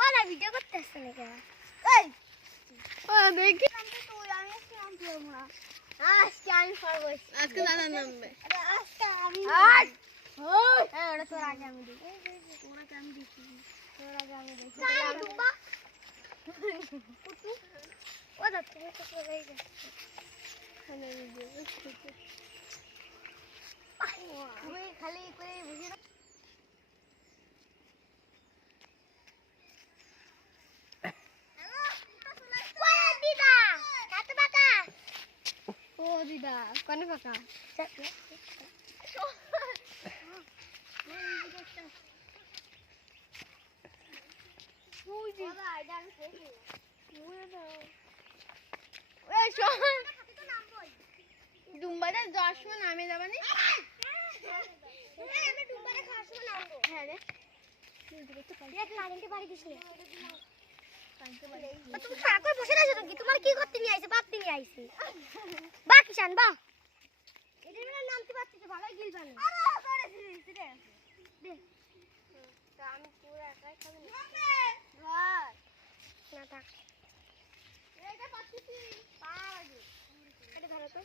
ওরা ভিডিও করতেছে নাকি? এই ও দেখি তুই আমি নাম দিও না। আজকে আমি পারবো। আজকে দাদা নামবে। আরে আজকে আমি আজ ওই ওটা তোর আগে আমি দিই। তোর আগে আমি দিই। তোর আগে আমি দিই। আমি ডুবা কুটু ওটা তুমি তো চলেই যাচ্ছে। খালি ভিডিও করতে। তুমি খালি করে বুঝি না। ও দিদা কোনে পাকা ডুম্বাতে যাওয়ার সময় নামে যাবা নি? আমি ডুম্বারে খাওয়ার সময় নামবো। হ্যাঁ রে তুমি সারা বসে আছো নাকি? তোমার কি করতে নিয়ে আইছে? বাপ নিয়ে আইছে। বা কিষান বা এদের মানে নামতে পারছিস ভালোই গিল বানি। আরে করে দিছিস রে। দে তা আমি পুরো একাই খাবো না। ধর না থাক। এটা পাচ্ছিস পাওয়া যাবে। এটা ধরো তো।